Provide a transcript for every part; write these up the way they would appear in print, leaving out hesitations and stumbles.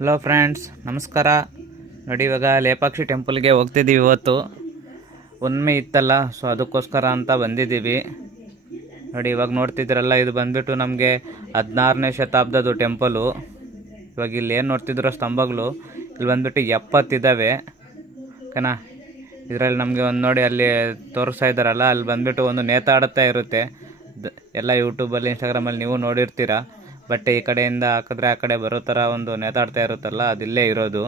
Hello friends, ನಮಸ್ಕಾರ. ನೋಡಿ, ಇವಾಗ ಲೇಪಾಕ್ಷಿ ಟೆಂಪಲ್ಗೆ ಹೋಗ್ತಿದ್ದೀವಿ. ಇವತ್ತು ಹುಣ್ಣಿಮೆ ಇತ್ತಲ್ಲ, ಸೊ ಅದಕ್ಕೋಸ್ಕರ ಅಂತ ಬಂದಿದ್ದೀವಿ. ನೋಡಿ, ಇವಾಗ ನೋಡ್ತಿದ್ರಲ್ಲ, ಇದು ಬಂದ್ಬಿಟ್ಟು ನಮಗೆ 16ನೇ ಶತಾಬ್ದದ್ದು ಟೆಂಪಲು. ಇವಾಗ ಇಲ್ಲಿ ಏನು ನೋಡ್ತಿದ್ರೋ ಸ್ತಂಭಗಳು, ಇಲ್ಲಿ ಬಂದ್ಬಿಟ್ಟು 70 ಇದ್ದಾವೆ ಓಕೆನಾ. ಇದರಲ್ಲಿ ನಮಗೆ ಒಂದು ನೋಡಿ, ಅಲ್ಲಿ ತೋರಿಸ್ತಾ ಇದ್ದಾರಲ್ಲ, ಅಲ್ಲಿ ಬಂದ್ಬಿಟ್ಟು ಒಂದು ನೇತಾಡುತ್ತಾ ಇರುತ್ತೆ. ಎಲ್ಲ ಯೂಟ್ಯೂಬಲ್ಲಿ, ಇನ್ಸ್ಟಾಗ್ರಾಮಲ್ಲಿ ನೀವು ನೋಡಿರ್ತೀರ. ಬಟ್ ಈ ಕಡೆಯಿಂದ ಹಾಕಿದ್ರೆ ಆ ಕಡೆ ಬರೋ ಥರ ಒಂದು ನೇತಾಡ್ತಾ ಇರುತ್ತಲ್ಲ, ಅದಿಲ್ಲೇ ಇರೋದು.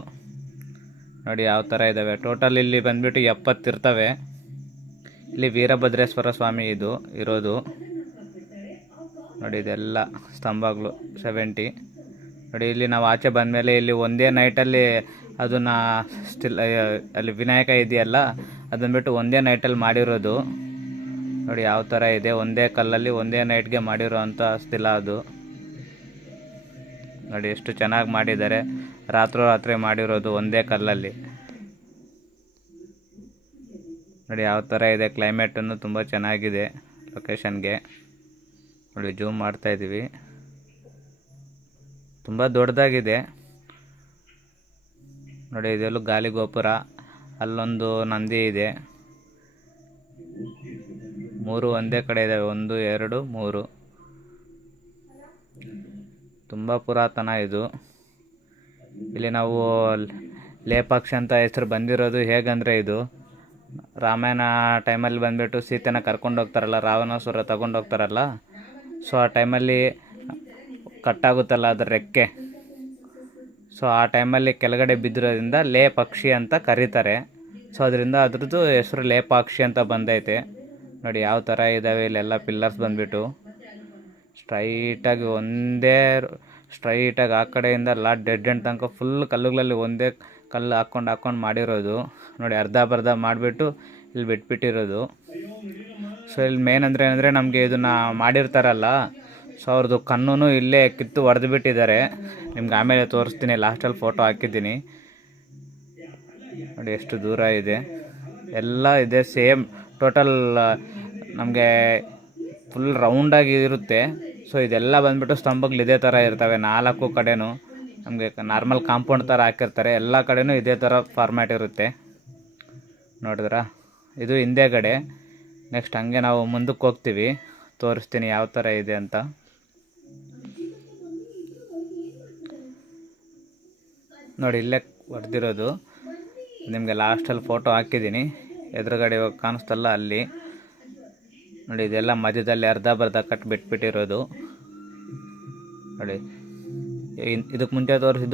ನೋಡಿ ಯಾವ ಥರ ಇದ್ದಾವೆ. ಟೋಟಲ್ ಇಲ್ಲಿ ಬಂದ್ಬಿಟ್ಟು 70 ಇರ್ತವೆ. ಇಲ್ಲಿ ವೀರಭದ್ರೇಶ್ವರ ಸ್ವಾಮಿ ಇದು ಇರೋದು. ನೋಡಿ, ಇದೆಲ್ಲ ಸ್ತಂಭಗಳು 70. ನೋಡಿ, ಇಲ್ಲಿ ನಾವು ಆಚೆ ಬಂದಮೇಲೆ ಇಲ್ಲಿ ಒಂದೇ ನೈಟಲ್ಲಿ ಅದನ್ನು ಅಲ್ಲಿ ವಿನಾಯಕ ಇದೆಯಲ್ಲ, ಅದು ಬಂದ್ಬಿಟ್ಟು ಒಂದೇ ನೈಟಲ್ಲಿ ಮಾಡಿರೋದು. ನೋಡಿ ಯಾವ ಥರ ಇದೆ, ಒಂದೇ ಕಲ್ಲಲ್ಲಿ ಒಂದೇ ನೈಟ್ಗೆ ಮಾಡಿರೋ ಅಂಥ ಸ್ಥಳ ಅದು. ನೋಡಿ ಎಷ್ಟು ಚೆನ್ನಾಗಿ ಮಾಡಿದ್ದಾರೆ, ರಾತ್ರಿ ಮಾಡಿರೋದು ಒಂದೇ ಕಲ್ಲಲ್ಲಿ. ನೋಡಿ ಯಾವ ಥರ ಇದೆ, ಕ್ಲೈಮೇಟನ್ನು ತುಂಬ ಚೆನ್ನಾಗಿದೆ ಲೊಕೇಶನ್ಗೆ. ನೋಡಿ ಜೂಮ್ ಮಾಡ್ತಾಯಿದ್ದೀವಿ, ತುಂಬ ದೊಡ್ಡದಾಗಿದೆ. ನೋಡಿ ಇದೆಲ್ಲೂ ಗಾಲಿ ಗೋಪುರ, ಅಲ್ಲೊಂದು ನಂದಿ ಇದೆ. 3 ಒಂದೇ ಕಡೆ ಇದ್ದಾವೆ, 1 2 3. ತುಂಬ ಪುರಾತನ ಇದು. ಇಲ್ಲಿ ನಾವು ಲೇಪಾಕ್ಷಿ ಅಂತ ಹೆಸರು ಬಂದಿರೋದು ಹೇಗಂದರೆ, ಇದು ರಾಮಾಯಣ ಟೈಮಲ್ಲಿ ಬಂದುಬಿಟ್ಟು ಸೀತೆನ ಕರ್ಕೊಂಡು ಹೋಗ್ತಾರಲ್ಲ, ರಾವಣಾಸುರ ತಗೊಂಡು ಹೋಗ್ತಾರಲ್ಲ, ಸೊ ಆ ಟೈಮಲ್ಲಿ ಕಟ್ಟಾಗುತ್ತಲ್ಲ ಅದರ ರೆಕ್ಕೆ, ಸೊ ಆ ಟೈಮಲ್ಲಿ ಕೆಳಗಡೆ ಬಿದ್ದಿರೋದ್ರಿಂದ ಲೇಪಕ್ಷಿ ಅಂತ ಕರೀತಾರೆ. ಸೊ ಅದರಿಂದ ಅದ್ರದ್ದು ಹೆಸರು ಲೇಪಾಕ್ಷಿ ಅಂತ ಬಂದೈತೆ. ನೋಡಿ ಯಾವ ಥರ ಇದ್ದಾವೆ ಇಲ್ಲೆಲ್ಲ ಪಿಲ್ಲರ್ಸ್ ಬಂದುಬಿಟ್ಟು ಸ್ಟ್ರೈಟಾಗಿ ಆ ಕಡೆಯಿಂದ ಡೆಡ್ ಎಂಡ್ ತನಕ ಫುಲ್ ಕಲ್ಲುಗಳಲ್ಲಿ ಒಂದೇ ಕಲ್ಲು ಹಾಕ್ಕೊಂಡು ಮಾಡಿರೋದು. ನೋಡಿ ಅರ್ಧ ಮಾಡಿಬಿಟ್ಟು ಇಲ್ಲಿ ಬಿಟ್ಬಿಟ್ಟಿರೋದು. ಸೊ ಇಲ್ಲಿ ಮೇನ್ ಏನಂದರೆ ನಮಗೆ ಇದನ್ನು ಮಾಡಿರ್ತಾರಲ್ಲ, ಸೊ ಅವ್ರದ್ದು ಕಣ್ಣು ಇಲ್ಲೇ ಕಿತ್ತು ಹೊಡೆದು ಬಿಟ್ಟಿದ್ದಾರೆ. ನಿಮ್ಗೆ ಆಮೇಲೆ ತೋರಿಸ್ತೀನಿ, ಲಾಸ್ಟಲ್ಲಿ ಫೋಟೋ ಹಾಕಿದ್ದೀನಿ. ನೋಡಿ ಎಷ್ಟು ದೂರ ಇದೆ, ಎಲ್ಲ ಇದೆ ಸೇಮ್. ಟೋಟಲ್ ನಮಗೆ ಫುಲ್ ರೌಂಡಾಗಿ ಇರುತ್ತೆ. ಸೊ ಇದೆಲ್ಲ ಬಂದುಬಿಟ್ಟು ಸ್ತಂಭಗಳು ಇದೇ ಥರ ಇರ್ತವೆ 4 ಕಡೆನೂ. ನಮಗೆ ನಾರ್ಮಲ್ ಕಾಂಪೌಂಡ್ ಥರ ಹಾಕಿರ್ತಾರೆ, ಎಲ್ಲ ಕಡೆನೂ ಇದೇ ಥರ ಫಾರ್ಮ್ಯಾಟ್ ಇರುತ್ತೆ. ನೋಡಿದ್ರಾ, ಇದು ಹಿಂದೆಗಡೆ. ನೆಕ್ಸ್ಟ್ ಹಂಗೆ ನಾವು ಮುಂದಕ್ಕೆ ಹೋಗ್ತೀವಿ, ತೋರಿಸ್ತೀನಿ ಯಾವ ಥರ ಇದೆ ಅಂತ. ನೋಡಿ ಇಲ್ಲೇ ಹೊಡೆದಿರೋದು, ನಿಮಗೆ ಲಾಸ್ಟಲ್ಲಿ ಫೋಟೋ ಹಾಕಿದ್ದೀನಿ. ಎದುರುಗಡೆ ಇವಾಗ ಕಾಣಿಸ್ತಲ್ಲ ಅಲ್ಲಿ. ನೋಡಿ ಇದೆಲ್ಲ ಮಧ್ಯದಲ್ಲಿ ಅರ್ಧ ಕಟ್ ಬಿಟ್ಬಿಟ್ಟಿರೋದು. ನೋಡಿ ಇದಕ್ಕೆ ಮುಂಚೆ ತೋರಿಸಿದ್ದು